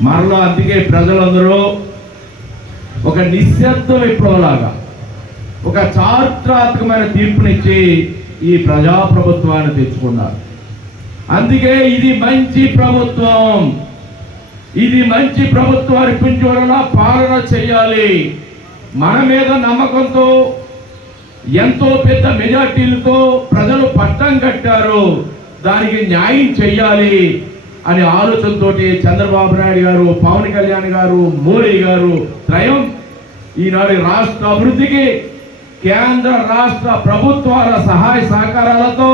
మరలా అందుకే ప్రజలందరూ ఒక నిశ్శబ్ద విప్లవంలాగా ఒక చారిత్రాత్మకమైన తీర్పునిచ్చి ఈ ప్రజాప్రభుత్వాన్ని తెచ్చుకున్నారు. అందుకే ఇది మంచి ప్రభుత్వం. ఇది మంచి ప్రభుత్వం అనిపించే వలన పాలన చేయాలి. మన మీద నమ్మకంతో ఎంతో పెద్ద మెజార్టీలతో ప్రజలు పట్టం కట్టారు. దానికి న్యాయం చేయాలి. అనే ఆలోచనతోటి చంద్రబాబు నాయుడు గారు పవన్ కళ్యాణ్ గారు మోడీ గారు త్రయం ఈనాడు రాష్ట్ర అభివృద్ధికి కేంద్ర రాష్ట్ర ప్రభుత్వాల సహాయ సహకారాలతో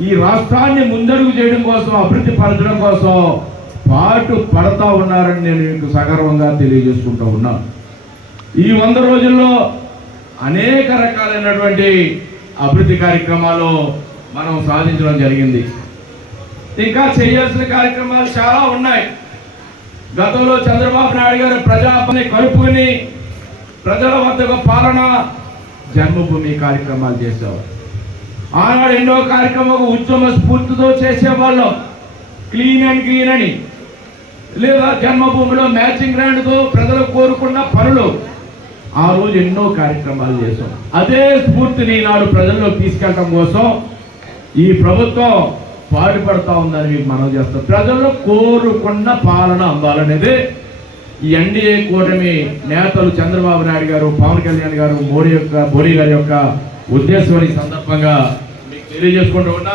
ఈ రాష్ట్రాన్ని ముందడుగు చేయడం కోసం అభివృద్ధి పరచడం కోసం పాటు పడతా ఉన్నారని నేను మీకు సగర్వంగా తెలియజేసుకుంటూ ఉన్నాను ఈ వంద రోజుల్లో అనేక రకాలైనటువంటి అభివృద్ధి కార్యక్రమాలు మనం సాధించడం జరిగింది. ఇంకా చేయాల్సిన కార్యక్రమాలు చాలా ఉన్నాయి. గతంలో చంద్రబాబు నాయుడు గారు ప్రజాపని కలుపుకుని ప్రజల వద్దకు పాలన జన్మభూమి కార్యక్రమాలు చేసేవారు. ఆనాడు ఎన్నో కార్యక్రమాలు ఉద్యమ స్ఫూర్తితో చేసేవాళ్ళం. క్లీన్ అండ్ క్లీన్ అని. లేదా జన్మభూమిలో మ్యాచింగ్ గ్రాండ్తో ప్రజలు కోరుకున్న పనులు. ఆ రోజు ఎన్నో కార్యక్రమాలు చేశాం. అదే స్ఫూర్తిని నాడు ప్రజల్లో తీసుకెళ్ళడం కోసం ఈ ప్రభుత్వం పాటుపడతా ఉందని మీకు మనం చేస్తాం. ప్రజలు కోరుకున్న పాలన అందాలనేది ఈ ఎన్డీఏ కూటమి నేతలు చంద్రబాబు నాయుడు గారు పవన్ కళ్యాణ్ గారు మోడీ యొక్క మోడీ గారి యొక్క ఉద్దేశం ఈ సందర్భంగా మీకు తెలియజేసుకుంటూ ఉన్నా.